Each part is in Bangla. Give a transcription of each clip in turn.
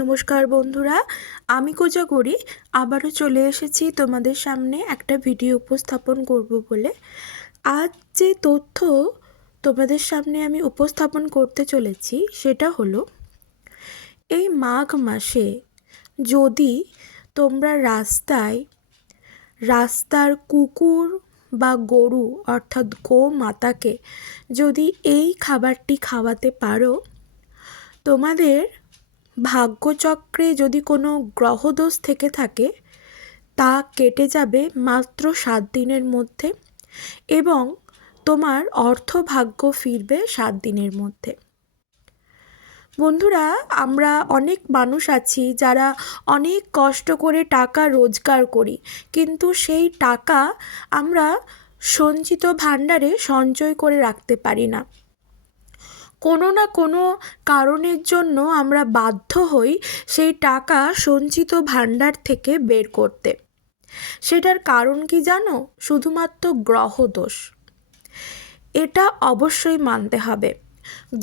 নমস্কার বন্ধুরা, আমি কোজাগরি আবারও চলে এসেছি তোমাদের সামনে একটা ভিডিও উপস্থাপন করব বলে। আজ যে তথ্য তোমাদের সামনে আমি উপস্থাপন করতে চলেছি সেটা হলো, এই মাঘ মাসে যদি তোমরা রাস্তার কুকুর বা গরু অর্থাৎ গোমাতাকে যদি এই খাবারটি খাওয়াতে পারো, তোমাদের ভাগ্যচক্রে যদি কোনো গ্রহদোষ থেকে থাকে তা কেটে যাবে মাত্র 7 দিনের মধ্যে, এবং তোমার অর্থভাগ্য ফিরবে 7 দিনের মধ্যে। বন্ধুরা, আমরা অনেক মানুষ আছি যারা অনেক কষ্ট করে টাকা রোজগার করি, কিন্তু সেই টাকা আমরা সঞ্চিত ভাণ্ডারে সঞ্চয় করে রাখতে পারি না। কোনো না কোনো কারণের জন্য আমরা বাধ্য হই সেই টাকা সঞ্চিত ভাণ্ডার থেকে বের করতে। সেটার কারণ কি জানো? শুধুমাত্র গ্রহদোষ। এটা অবশ্যই মানতে হবে।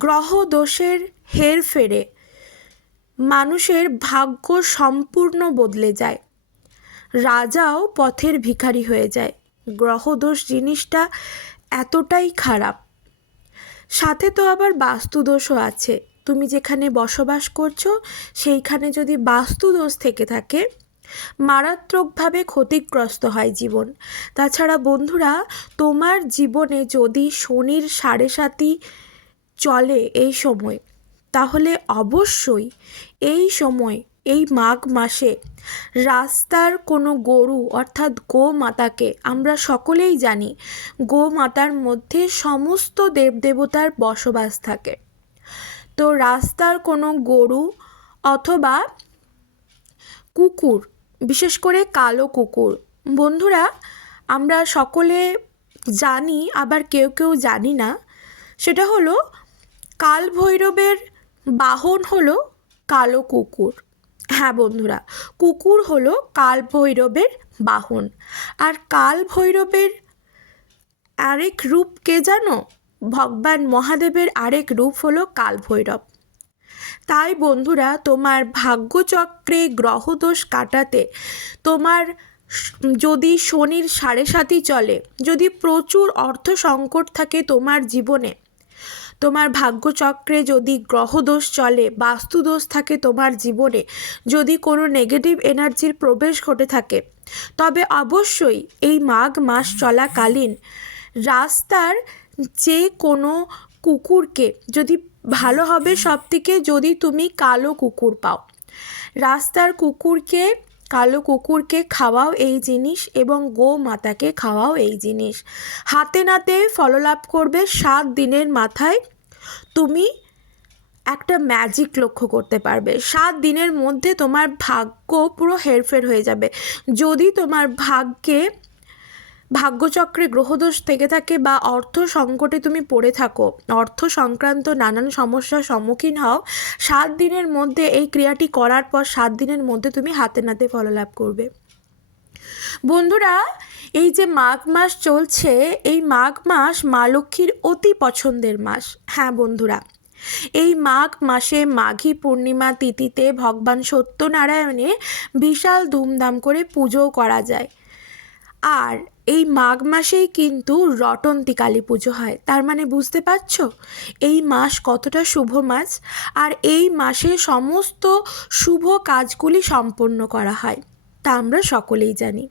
গ্রহদোষের হেরফেরে মানুষের ভাগ্য সম্পূর্ণ বদলে যায়, রাজাও পথের ভিখারি হয়ে যায়। গ্রহদোষ জিনিসটা এতটাই খারাপ। সাথে তো আবার বাস্তুদোষও আছে। তুমি যেখানে বসবাস করছো সেইখানে যদি বাস্তুদোষ থেকে থাকে, মারাত্মকভাবে ক্ষতিগ্রস্ত হয় জীবন। তাছাড়া বন্ধুরা, তোমার জীবনে যদি শনির 7.5 চলে এই সময়, তাহলে অবশ্যই এই সময়, এই মাঘ মাসে রাস্তার কোনো গরু অর্থাৎ গোমাতাকে, আমরা সকলেই জানি গোমাতার মধ্যে সমস্ত দেবদেবতার বসবাস থাকে, তো রাস্তার কোনো গরু অথবা কুকুর, বিশেষ করে কালো কুকুর। বন্ধুরা, আমরা সকলে জানি, আবার কেউ কেউ জানি না, সেটা হলো কাল ভৈরবের বাহন হলো কালো কুকুর। হ্যাঁ বন্ধুরা, কুকুর হলো কাল ভৈরবের বাহন। আর কাল ভৈরবের আরেক রূপ কে জানো? ভগবান মহাদেবের আরেক রূপ হলো কাল ভৈরব। তাই বন্ধুরা, তোমার ভাগ্যচক্রে গ্রহদোষ কাটাতে, তোমার যদি শনির 7.5 চলে, যদি প্রচুর অর্থ সংকট থাকে তোমার জীবনে, তোমার ভাগ্যচক্রে যদি গ্রহদোষ চলে, বাস্তুদোষ থাকে তোমার জীবনে, যদি কোনো নেগেটিভ এনার্জির প্রবেশ ঘটে থাকে, তবে অবশ্যই এই মাঘ মাস চলাকালীন রাস্তার যে কোনো কুকুরকে, যদি ভালো হবে সবথেকে যদি তুমি কালো কুকুর পাও, রাস্তার কুকুরকে, কালো কুকুরকে খাওয়াও এই জিনিস, এবং গোমাতাকে খাওয়াও এই জিনিস। হাতে নাতে ফললাভ করবে। 7 দিনের মাথায় তুমি একটা ম্যাজিক লক্ষ্য করতে পারবে। 7 দিনের মধ্যে তোমার ভাগ্য পুরো হেরফের হয়ে যাবে। যদি তোমার ভাগ্যচক্রে গ্রহদোষ থেকে থাকে বা অর্থ সংকটে তুমি পড়ে থাকো, অর্থ সংক্রান্ত নানান সমস্যার সম্মুখীন হও, 7 দিনের মধ্যে এই ক্রিয়াটি করার পর 7 দিনের মধ্যে তুমি হাতে নাতে ফললাভ করবে। বন্ধুরা, এই যে মাঘ মাস চলছে, এই মাঘ মাস মা লক্ষ্মীর অতি পছন্দের মাস। হ্যাঁ বন্ধুরা, এই মাঘ মাসে মাঘী পূর্ণিমা তিথিতে ভগবান সত্যনারায়ণের বিশাল ধুমধাম করে পুজোও করা যায়। আর এই মাঘ মাসেই কিন্তু রটন্তী কালী পুজো হয়। তার মানে বুঝতে পারছো এই মাস কতটা শুভ মাস, আর এই মাসে সমস্ত শুভ কাজগুলি সম্পন্ন করা হয়, তা আমরা সকলেই জানি।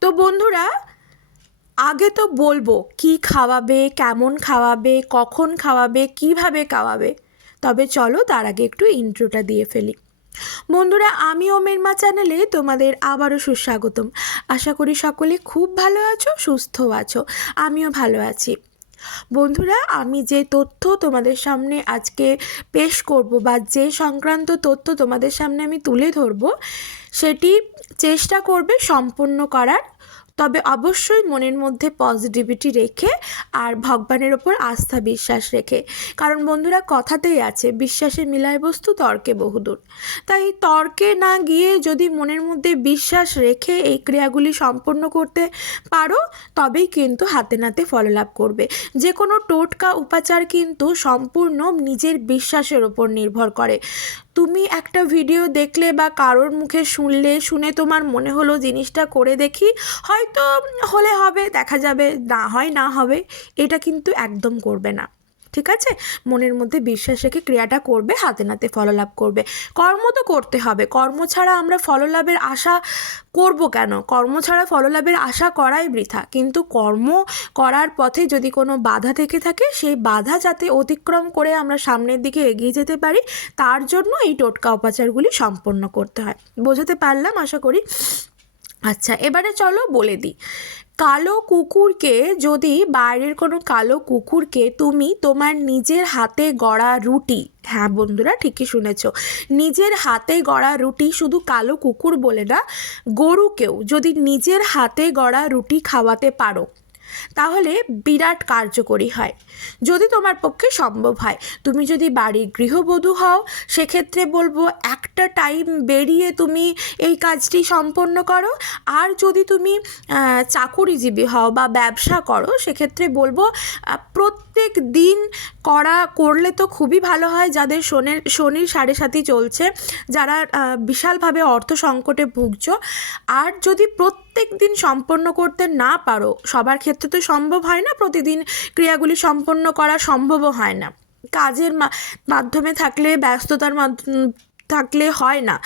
তো বন্ধুরা, আগে তো বলবো কি খাওয়াবে, কেমন খাওয়াবে, কখন খাওয়াবে, কিভাবে খাওয়াবে, তবে চলো তার আগে একটু ইন্ট্রোটা দিয়ে ফেলি। বন্ধুরা, আমি ওমের মা চ্যানেলে তোমাদের আবারও সুস্বাগতম। আশা করি সকলে খুব ভালো আছো, সুস্থ আছো। আমিও ভালো আছি। বন্ধুরা, আমি যে তথ্য তোমাদের সামনে আজকে পেশ করব, বা যে সংক্রান্ত তথ্য তোমাদের সামনে আমি তুলে ধরব, সেটি চেষ্টা করবে সম্পূর্ণ করার, তবে অবশ্যই মনের মধ্যে পজিটিভিটি রেখে আর ভগবানের ওপর আস্থা বিশ্বাস রেখে। কারণ বন্ধুরা, কথাতেই আছে, বিশ্বাসে মিলায় বস্তু তর্কে বহুদূর। তাই তর্কে না গিয়ে যদি মনের মধ্যে বিশ্বাস রেখে এই ক্রিয়াগুলি সম্পন্ন করতে পারো, তবেই কিন্তু হাতে নাতে ফললাভ করবে। যে কোনো টোটকা উপাচার কিন্তু সম্পূর্ণ নিজের বিশ্বাসের ওপর নির্ভর করে। তুমি একটা ভিডিও দেখলে বা কারোর মুখে শুনে তোমার মনে হলো জিনিসটা করে দেখি, হয়তো হলে হবে, দেখা যাবে, না হয় না হবে, এটা কিন্তু একদম করবে না। ঠিক আছে? মনের মধ্যে বিশ্বাস রেখে ক্রিয়াটা করবে, হাতে নাতে ফললাভ করবে। কর্ম তো করতে হবে, কর্ম ছাড়া আমরা ফললাভের আশা করব কেন? কর্ম ছাড়া ফললাভের আশা করাই বৃথা। কিন্তু কর্ম করার পথে যদি কোনো বাধা থেকে থাকে, সেই বাধা যাতে অতিক্রম করে আমরা সামনের দিকে এগিয়ে যেতে পারি, তার জন্য এই টোটকা উপাচারগুলি সম্পন্ন করতে হয়। বোঝাতে পারলাম আশা করি। আচ্ছা, এবারে চলো বলে দিই। কালো কুকুরকে, যদি বাইরের কোনো কালো কুকুরকে তুমি তোমার নিজের হাতে গড়া রুটি, হ্যাঁ বন্ধুরা ঠিকই শুনেছ, নিজের হাতে গড়া রুটি, শুধু কালো কুকুর বলে না, গরুকেও যদি নিজের হাতে গড়া রুটি খাওয়াতে পারো, তাহলে বিরাট কার্যকরী হয়, যদি তোমার পক্ষে সম্ভব হয়। তুমি যদি বাড়ির গৃহবধূ হও, সেক্ষেত্রে বলবো একটা টাইম বেরিয়ে তুমি এই কাজটি সম্পন্ন করো। আর যদি তুমি চাকুরিজীবী হও বা ব্যবসা করো, সেক্ষেত্রে বলবো প্রত্যেক দিন করলে তো খুবই ভালো হয়। যাদের শনির সাড়ে সাথী চলছে, যারা বিশালভাবে অর্থ সংকটে ভুগছ, আর যদি প্রত্যেক দিন সম্পন্ন করতে না পারো, সবার ক্ষেত্রে তো সম্ভব হয় না প্রতিদিন ক্রিয়াগুলি সম্পন্ন করা, সম্ভবও হয় না, কাজের মাধ্যমে থাকলে, ব্যস্ততার থাকলে হয় না,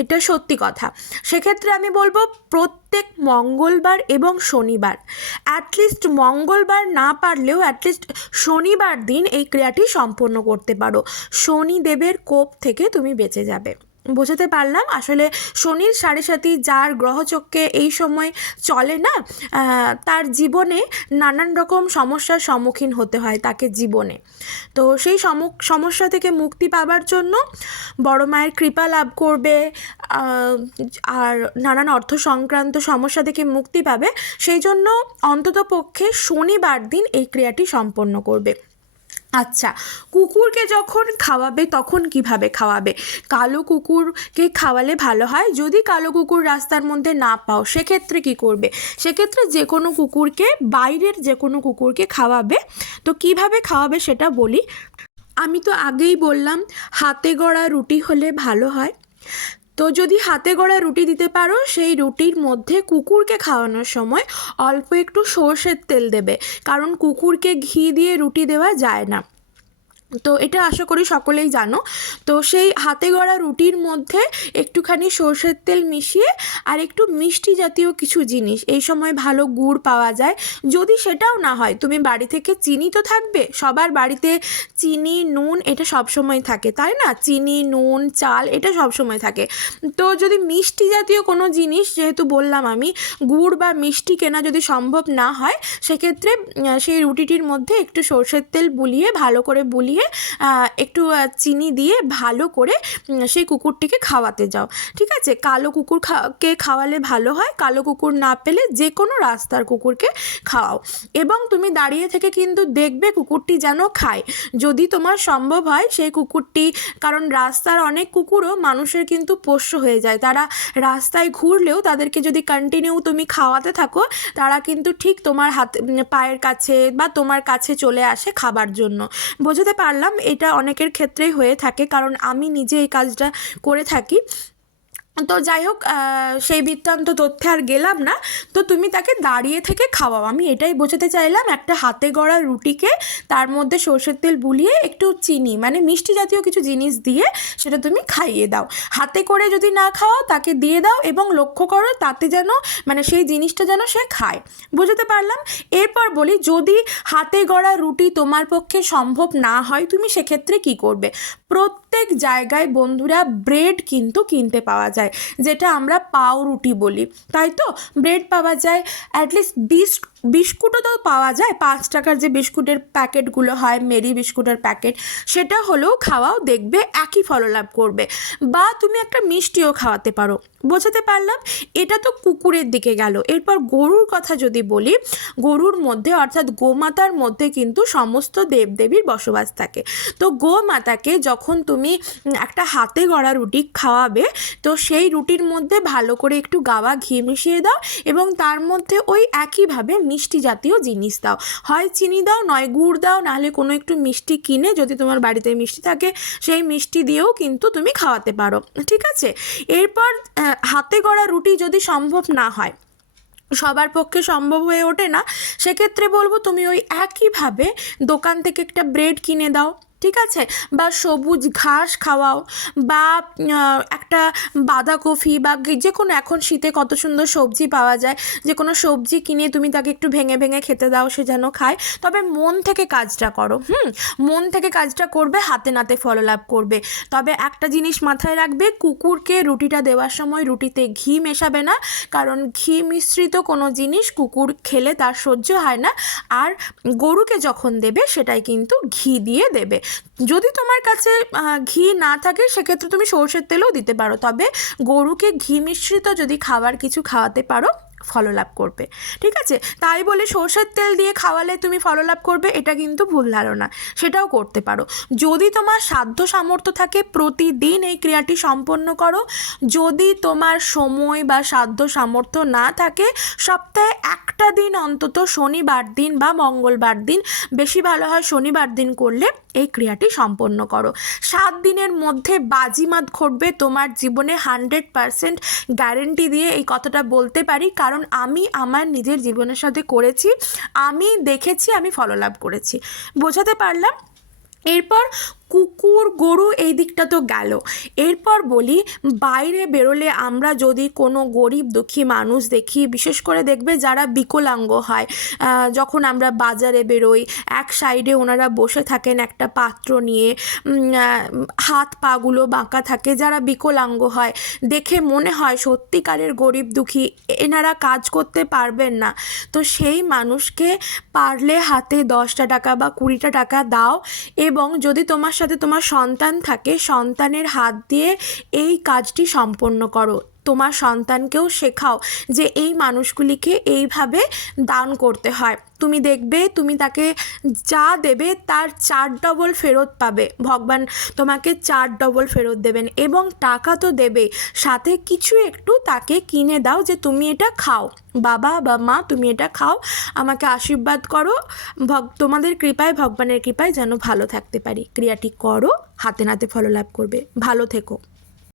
এটা সত্যি কথা। সেক্ষেত্রে আমি বলবো প্রত্যেক মঙ্গলবার এবং শনিবার, অ্যাটলিস্ট মঙ্গলবার না পারলেও অ্যাটলিস্ট শনিবার দিন এই ক্রিয়াটি সম্পন্ন করতে পারো। শনিদেবের কোপ থেকে তুমি বেঁচে যাবে। বোঝাতে পারলাম? আসলে শনির সাড়ে সাথী যার গ্রহচক্রে এই সময় চলে না, তার জীবনে নানান রকম সমস্যার সম্মুখীন হতে হয় তাকে জীবনে। তো সেই সমস্যা থেকে মুক্তি পাবার জন্য বড় মায়ের কৃপা লাভ করবে, আর নানান অর্থ সংক্রান্ত সমস্যা থেকে মুক্তি পাবে। সেই জন্য অন্ততপক্ষে শনিবার দিন এই ক্রিয়াটি সম্পন্ন করবে। আচ্ছা, কুকুরকে যখন খাওয়াবে তখন কিভাবে খাওয়াবে? কালো কুকুরকে খাওয়ালে ভালো হয়। যদি কালো কুকুর রাস্তার মধ্যে না পাও, সেক্ষেত্রে কি করবে? সেক্ষেত্রে যে কোনো কুকুরকে, বাইরের যে কোনো কুকুরকে খাওয়াবে। তো কিভাবে খাওয়াবে সেটা বলি। আমি তো আগেই বললাম হাতে গড়া রুটি হলে ভালো হয়। তো যদি হাতে গড়া রুটি দিতে পারো, সেই রুটির মধ্যে কুকুরকে খাওয়ানোর সময় অল্প একটু সর্ষের তেল দেবে, কারণ কুকুরকে ঘি দিয়ে রুটি দেওয়া যায় না। তো এটা আশা করি সকলেই জানো। তো সেই হাতে গড়া রুটির মধ্যে একটুখানি সর্ষের তেল মিশিয়ে আর একটু মিষ্টি জাতীয় কিছু জিনিস, এই সময় ভালো গুড় পাওয়া যায়, যদি সেটাও না হয় তুমি বাড়ি থেকে চিনি তো থাকবে, সবার বাড়িতে চিনি নুন এটা সবসময় থাকে, তাই না? চিনি নুন চাল এটা সবসময় থাকে। তো যদি মিষ্টি জাতীয় কোনো জিনিস, যেহেতু বললাম আমি গুড় বা মিষ্টি কেনা যদি সম্ভব না হয়, সেক্ষেত্রে সেই রুটিটির মধ্যে একটু সর্ষের তেল বুলিয়ে, ভালো করে বুলিয়ে একটু চিনি দিয়ে ভালো করে সেই কুকুরটিকে খাওয়াতে যাও। ঠিক আছে? কালো কুকুরকে খাওয়ালে ভালো হয়। কালো কুকুর না পেলে যে কোনো রাস্তার কুকুরকে খাওয়াও, এবং তুমি দাঁড়িয়ে থেকে কিন্তু দেখবে কুকুরটি যেন খায়। যদি তোমার সম্ভব হয় সেই কুকুরটি, কারণ রাস্তার অনেক কুকুরও মানুষের কিন্তু পোষ্য হয়ে যায়, তারা রাস্তায় ঘুরলেও তাদেরকে যদি কন্টিনিউ তুমি খাওয়াতে থাকো, তারা কিন্তু ঠিক তোমার পায়ের কাছে বা তোমার কাছে চলে আসে খাবার জন্য। বোঝাতে পারলাম? এটা অনেকের ক্ষেত্রেই হয়ে থাকে, কারণ আমি নিজে এই কাজটা করে থাকি। তো যাই হোক, সেই বৃত্তান্ত তথ্যে আর গেলাম না। তো তুমি তাকে দাঁড়িয়ে থেকে খাওয়াও, আমি এটাই বোঝাতে চাইলাম। একটা হাতে গড়া রুটিকে তার মধ্যে সর্ষের তেল বুলিয়ে একটু চিনি, মানে মিষ্টি জাতীয় কিছু জিনিস দিয়ে সেটা তুমি খাইয়ে দাও। হাতে করে যদি না খাওয়াও, তাকে দিয়ে দাও এবং লক্ষ্য করো তাতে যেন, মানে সেই জিনিসটা যেন সে খায়। বুঝতে পারলাম? এরপর বলি, যদি হাতে গড়া রুটি তোমার পক্ষে সম্ভব না হয়, তুমি সেক্ষেত্রে কি করবে? প্রত্যেক জায়গায় বন্ধুরা ব্রেড কিন্তু কিনতে পাওয়া যায়, যেটা আমরা পাউরুটি বলি, তাই তো? ব্রেড পাওয়া যায়, অ্যাটলিস্ট বিস্কুটও তো পাওয়া যায়। 5 টাকার যে বিস্কুটের প্যাকেটগুলো হয়, মেরি বিস্কুটের প্যাকেট, সেটা হলেও খাওয়াও, দেখবে একই ফললাভ করবে। বা তুমি একটা মিষ্টিও খাওয়াতে পারো। বোঝাতে পারলাম? এটা তো কুকুরের দিকে গেল। এরপর গরুর কথা যদি বলি, গরুর মধ্যে অর্থাৎ গোমাতার মধ্যে কিন্তু সমস্ত দেবদেবীর বসবাস থাকে। তো গোমাতাকে যখন তুমি একটা হাতে গড়া রুটি খাওয়াবে, তো সেই রুটির মধ্যে ভালো করে একটু গাওয়া ঘি মিশিয়ে দাও এবং তার মধ্যে ওই একইভাবে মিষ্টি জাতীয় জিনিস দাও, হয় চিনি দাও, নয় গুড় দাও, নাহলে কোনো একটু মিষ্টি কিনে, যদি তোমার বাড়িতে মিষ্টি থাকে সেই মিষ্টি দিয়েও কিন্তু তুমি খাওয়াতে পারো, ঠিক আছে। এরপর হাতে গড়া রুটি যদি সম্ভব না হয়, সবার পক্ষে সম্ভব হয়ে ওঠে না, সেক্ষেত্রে বলবো তুমি ওই একইভাবে দোকান থেকে একটা ব্রেড কিনে দাও, ঠিক আছে, বা সবুজ ঘাস খাওয়াও, বা একটা বাঁধাকপি বা যে কোনো, এখন শীতে কত সুন্দর সবজি পাওয়া যায়, যে কোনো সবজি কিনে তুমি তাকে একটু ভেঙে ভেঙে খেতে দাও, সে যেন খায়। তবে মন থেকে কাজটা করো, মন থেকে কাজটা করবে, হাতে নাতে ফললাভ করবে। তবে একটা জিনিস মাথায় রাখবে, কুকুরকে রুটিটা দেওয়ার সময় রুটিতে ঘি মেশাবে না, কারণ ঘি মিশ্রিত কোনো জিনিস কুকুর খেলে তার সহ্য হয় না। আর গরুকে যখন দেবে সেটাই কিন্তু ঘি দিয়ে দেবে। যদি তোমার কাছে ঘি না থাকে সেক্ষেত্রে তুমি সরষের তেলও দিতে পারো, তবে গরুকে ঘি মিশ্রিত যদি খাবার কিছু খাওয়াতে পারো ফললাভ করবে, ঠিক আছে। তাই বলে সরষের তেল দিয়ে খাওয়ালে তুমি ফললাভ করবে, এটা কিন্তু ভুল ধারণা, সেটাও করতে পারো। যদি তোমার সাধ্য সামর্থ্য থাকে প্রতিদিন এই ক্রিয়াটি সম্পন্ন করো, যদি তোমার সময় বা সাধ্য সামর্থ্য না থাকে সপ্তাহে একটা দিন অন্তত, শনিবার দিন বা মঙ্গলবার দিন, বেশি ভালো হয় শনিবার দিন করলে এই ক্রিয়াটি সম্পন্ন করো। 7 দিনের মধ্যে বাজিমাত ঘটবে তোমার জীবনে, 100% গ্যারেন্টি দিয়ে এই কথাটা বলতে পারি, কারণ আমি আমার নিজের জীবনের সাথে করেছি, আমি দেখেছি, আমি ফললাভ করেছি। বোঝাতে পারলাম? এরপর কুকুর গরু এই দিকটা তো গেল। এরপর বলি, বাইরে বেরোলে আমরা যদি কোনো গরিব দুঃখী মানুষ দেখি, বিশেষ করে দেখবে যারা বিকলাঙ্গ হয়, যখন আমরা বাজারে বেরোই, এক সাইডে ওনারা বসে থাকেন একটা পাত্র নিয়ে, হাত পাগুলো বাঁকা থাকে, যারা বিকলাঙ্গ হয়, দেখে মনে হয় সত্যিকারের গরিব দুঃখী, এনারা কাজ করতে পারবেন না। তো সেই মানুষকে পারলে হাতে 10টা টাকা বা 20টা টাকা দাও, এবং যদি তোমার সাথে তোমার সন্তান থাকে, সন্তানের হাত দিয়ে এই কাজটি সম্পন্ন করো। তোমার সন্তানকেও শেখাও যে এই মানুষগুলিকে এইভাবে দান করতে হয়। তুমি দেখবে তুমি তাকে যা দেবে তার 4 ডবল ফেরত পাবে, ভগবান তোমাকে 4 ডবল ফেরত দেবেন। এবং টাকা তো দেবে, সাথে কিছু একটু তাকে কিনে দাও যে তুমি এটা খাও, বাবা বা মা তুমি এটা খাও, আমাকে আশীর্বাদ করো, তোমাদের কৃপায়, ভগবানের কৃপায় যেন ভালো থাকতে পারি। ক্রিয়াটি করো, হাতে নাতে ফললাভ করবে। ভালো থেকো।